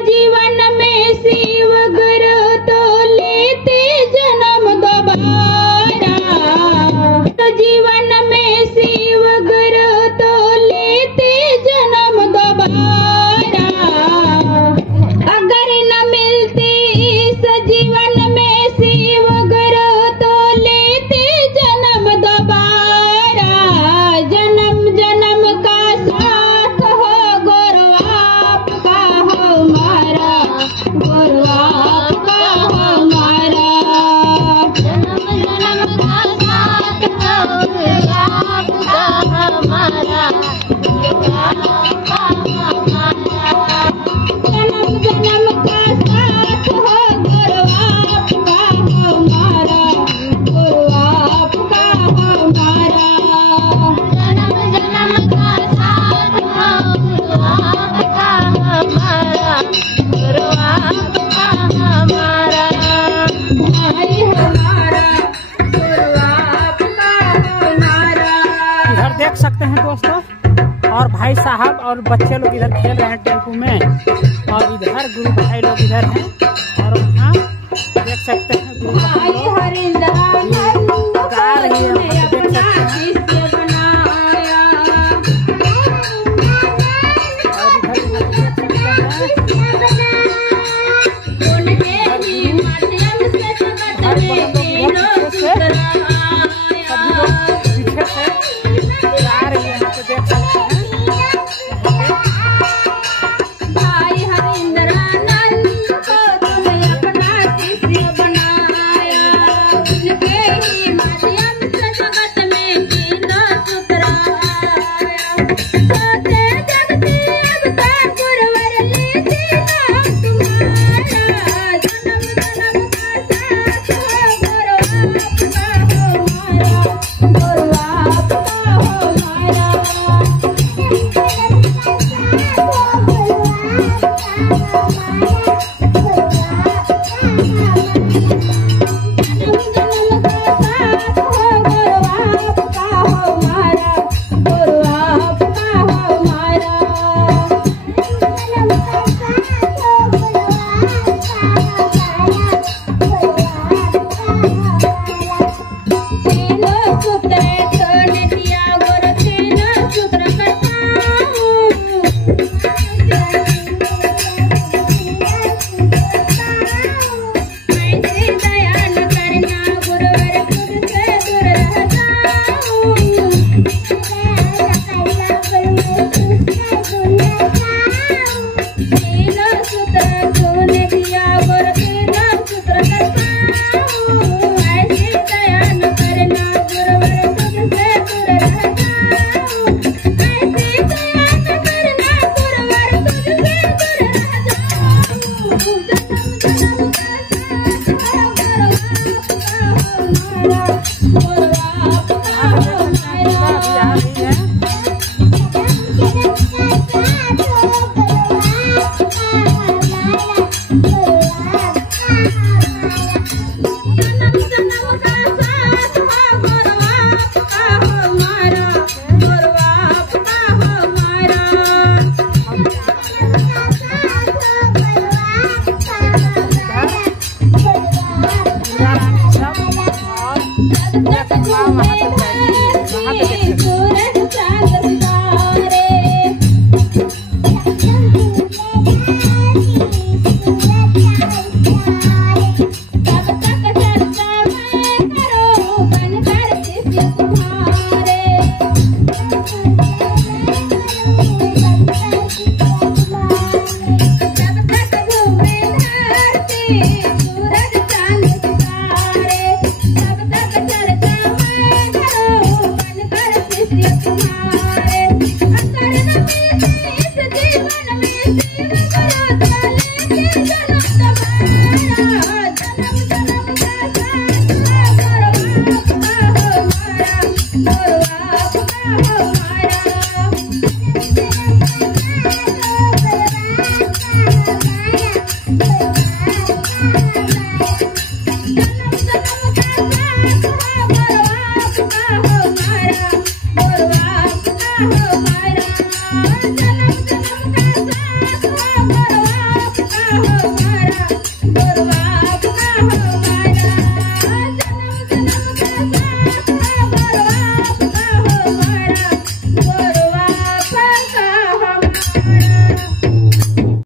जीवन में शिव गुरु तो लेते जन्म दोबारा, जीवन में शिव गुरु तो लेते जन्म दोबारा। अगर न मिलते इस जीवन में शिव गुरु तो लेते जन्म दोबारा। जन्म जन्म का साथ हो गुरु आपका हमारा, गुरु आपका हमारा। जन्म जन्म का साथ हो गुरु आपका हमारा, गुरु आपका हमारा। जन्म जन्म का साथ हो गुरु आपका हमारा, गुरु आपका हमारा। जन्म जन्म का साथ हो गुरु आपका हमारा, गुरु आपका हमारा। भाई हमारा गुरु आपका हमारा। इधर देख सकते हैं दोस्तों, और भाई साहब और बच्चे लोग इधर खेल रहे हैं टेम्पू में, और इधर गुरु भाई लोग इधर हैं, और वहाँ देख सकते हैं गुरु भाई लोग गा रही है, देख सकते हैं। हमारा जन्म जन्म का साथ हो हमारा